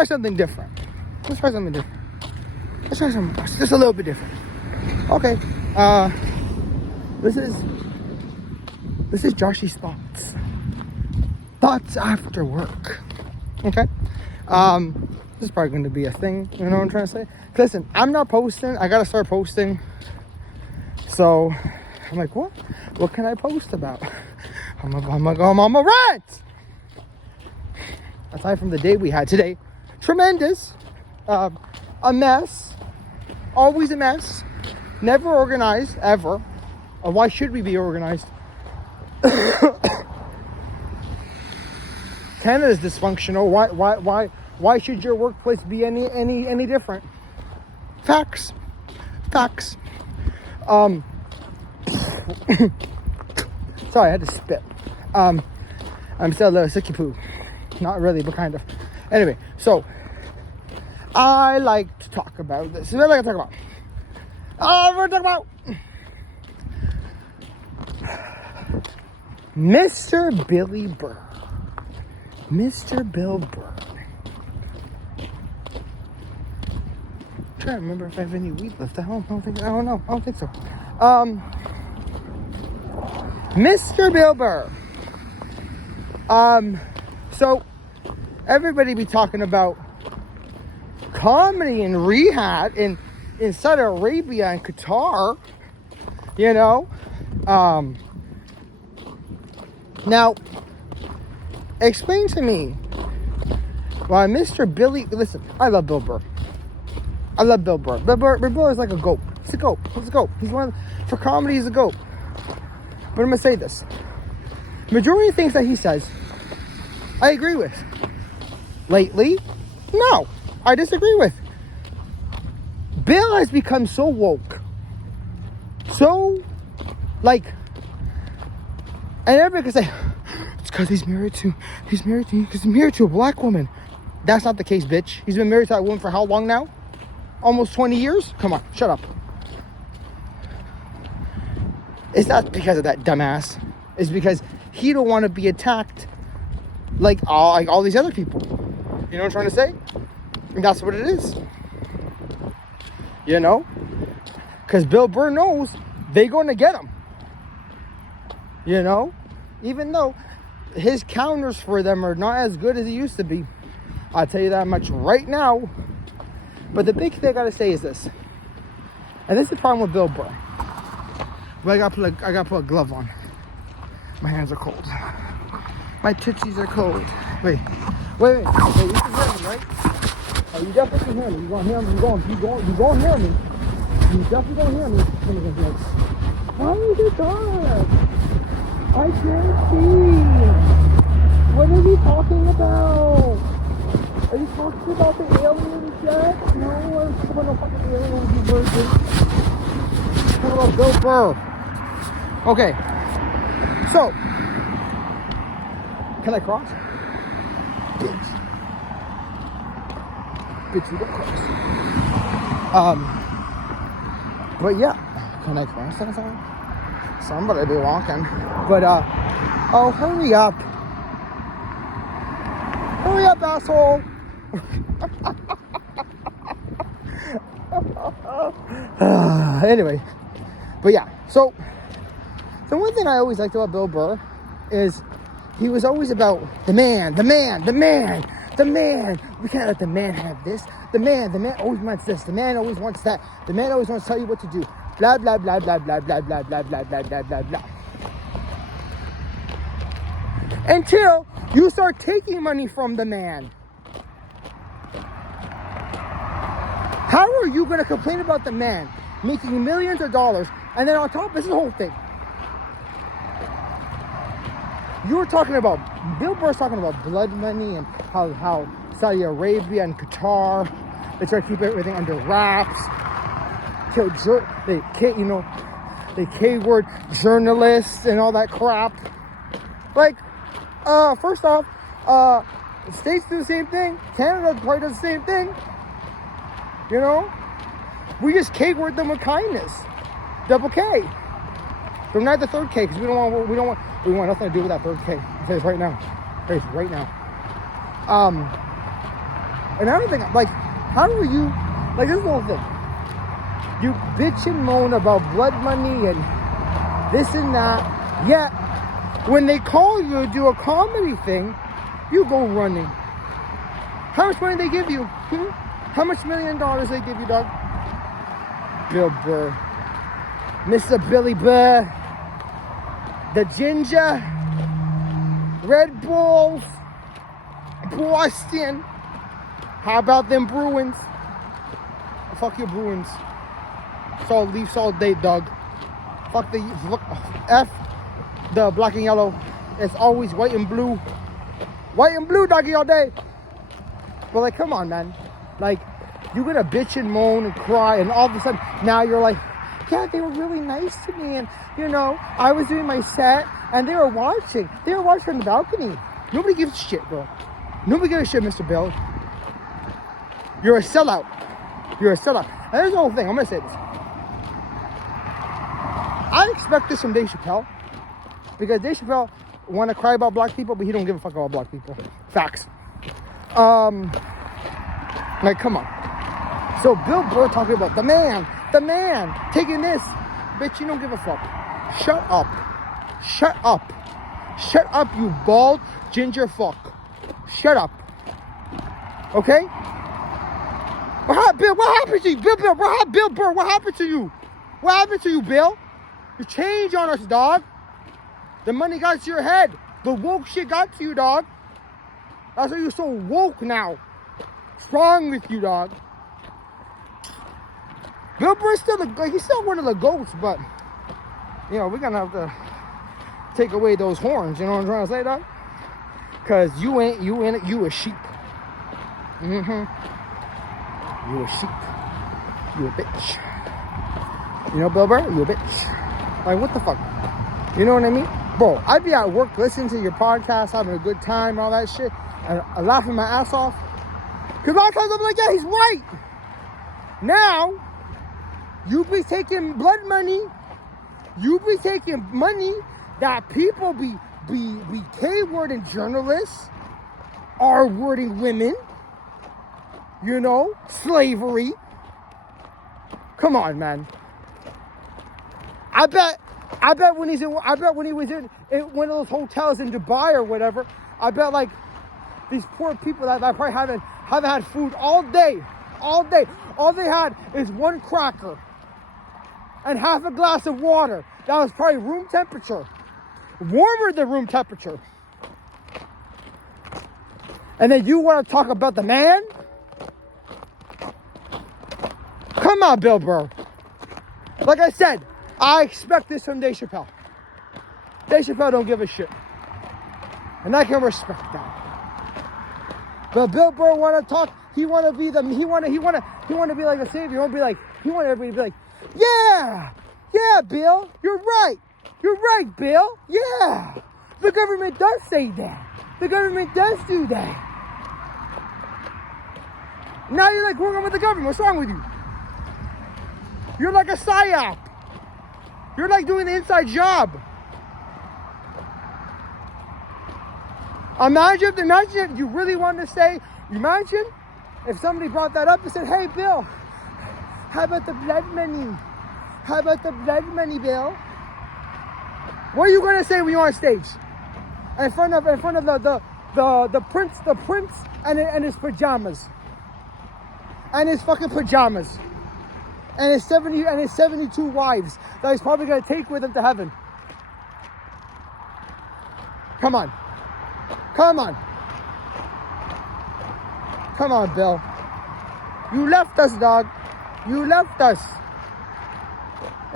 try something different. Let's try something different. Let's try something else. Just a little bit different. Okay. This is Joshy's thoughts. Thoughts after work. Okay. This is probably going to be a thing. You know what I'm trying to say? Listen, I'm not posting. I gotta start posting. So I'm like, what? What can I post about? I'm gonna go on my rant. Aside from the day we had today, tremendous. A mess. Always a mess. Never organized, ever. Why should we be organized? Canada's dysfunctional. Why should your workplace be any different? Facts. Sorry, I had to spit. I'm still a little sicky poo. Not really, but kind of. Anyway, so I like to talk about this. What do I like to talk about? We're talking about Mr. Billy Burr. Mr. Bill Burr. I'm trying to remember if I have any weed left. I don't know. I don't think so. Mr. Bill Burr. So everybody be talking about comedy and rehab in Saudi Arabia and Qatar, you know. Now, explain to me why Mr. Billy. Listen, I love Bill Burr. Bill Burr is like a goat. He's a goat. He's one for comedy. He's a goat. But I'm gonna say this: majority of things that he says, I agree with. Lately, no, I disagree with. Bill has become so woke, so like, and everybody can say it's because he's married to a black woman. That's not the case, bitch. He's been married to that woman for how long now? Almost 20 years? Come on, shut up. It's not because of that dumbass. It's because he don't want to be attacked like all these other people. You know what I'm trying to say? And that's what it is. You know? Because Bill Burr knows they're going to get him. You know? Even though his counters for them are not as good as he used to be. I'll tell you that much right now. But the big thing I got to say is this. And this is the problem with Bill Burr. But I got to put a glove on. My hands are cold. My tootsies are cold. Wait, you can hear me, right? Oh, you definitely can hear me. You gonna hear me? You gonna hear me? You definitely gonna hear me. Why is it dark? I can't see. What are we talking about? Are you talking about the aliens yet? No, I'm talking about no fucking aliens, you virgin. I'm talking about Bill Burr. Okay, so can I cross? Bitch, you don't cross. But yeah, can I cross that time? Somebody be walking. But oh, hurry up, asshole. Anyway, but yeah, so the one thing I always liked about Bill Burr is he was always about the man. We can't let the man have this. The man always wants this. The man always wants that. The man always wants to tell you what to do. Blah, blah, blah, blah, blah, blah, blah, blah, blah, blah, blah, blah, blah. Until you start taking money from the man. How are you going to complain about the man making millions of dollars and then on top of this whole thing? You were talking about, Bill Burr's talking about blood money and how Saudi Arabia and Qatar, they try to keep everything under wraps. They K-word journalists and all that crap. Like, first off, the States do the same thing. Canada probably does the same thing. You know? We just K-word them with kindness. Double K. They're not the third K because we want nothing to do with that third K. I'll tell you right now. And I don't think, like, how are you, like, this is the whole thing. You bitch and moan about blood money and this and that. Yet, when they call you to do a comedy thing, you go running. How much money they give you? How much $1 million they give you, dog? Bill Burr. Mr. Billy Burr. The Ginger. Red Bulls. Boston. How about them Bruins? Fuck your Bruins. It's all Leafs all day, dog. Fuck the F the black and yellow. It's always white and blue. White and blue, doggy, all day. But like, come on, man. Like, you're gonna bitch and moan and cry, and all of a sudden now you're like, yeah, they were really nice to me, and you know, I was doing my set and they were watching. They were watching from the balcony. Nobody gives a shit, bro. Nobody gives a shit, Mr. Bill. You're a sellout. You're a sellout. And there's the whole thing. I'm gonna say this. I expect this from Dave Chappelle, because Dave Chappelle want to cry about black people, but he don't give a fuck about black people. Facts. Like, come on. So Bill Burr talking about the man, taking this. Bitch, you don't give a fuck. Shut up. Shut up. Shut up, you bald ginger fuck. Shut up. Okay? Bill, what happened to you? Bill Burr, what happened to you? What happened to you, Bill? You changed on us, dog. The money got to your head. The woke shit got to you, dog. That's why you're so woke now. What's wrong with you, dog? Bill Burr's still he's still one of the goats, but you know, we're gonna have to take away those horns. You know what I'm trying to say, dog? Cause you a sheep. You a sheep. You a bitch. You know, Bill Burr, you a bitch. Like, what the fuck? You know what I mean? Bro, I'd be at work listening to your podcast, having a good time, all that shit, and laughing my ass off. Because a lot of times I'm like, yeah, he's right. Now, you be taking blood money. You be taking money that people be K-wording journalists, R-wording women, you know, slavery. Come on, man. I bet when he was in one of those hotels in Dubai or whatever, I bet like these poor people that probably haven't had food all day. All they had is one cracker and half a glass of water. That was probably room temperature. Warmer than room temperature. And then you want to talk about the man? Come on, Bill Burr. Like I said, I expect this from Dave Chappelle. Dave Chappelle don't give a shit. And I can respect that. But Bill Burr want to talk, he want to be like a savior. He want to be like, he want everybody to be like, yeah, Bill, you're right, Bill, yeah. The government does say that. The government does do that. Now you're like working with the government. What's wrong with you? You're like a psyop. You're like doing the inside job. Imagine if you really wanted to say, imagine if somebody brought that up and said, hey, Bill, how about the blood money? How about the blood money, Bill? What are you going to say when you're on stage? In front of the prince and his pajamas. And his fucking pajamas. And his 72 wives that he's probably going to take with him to heaven. Come on. Come on, Bill. You left us, dog. You left us.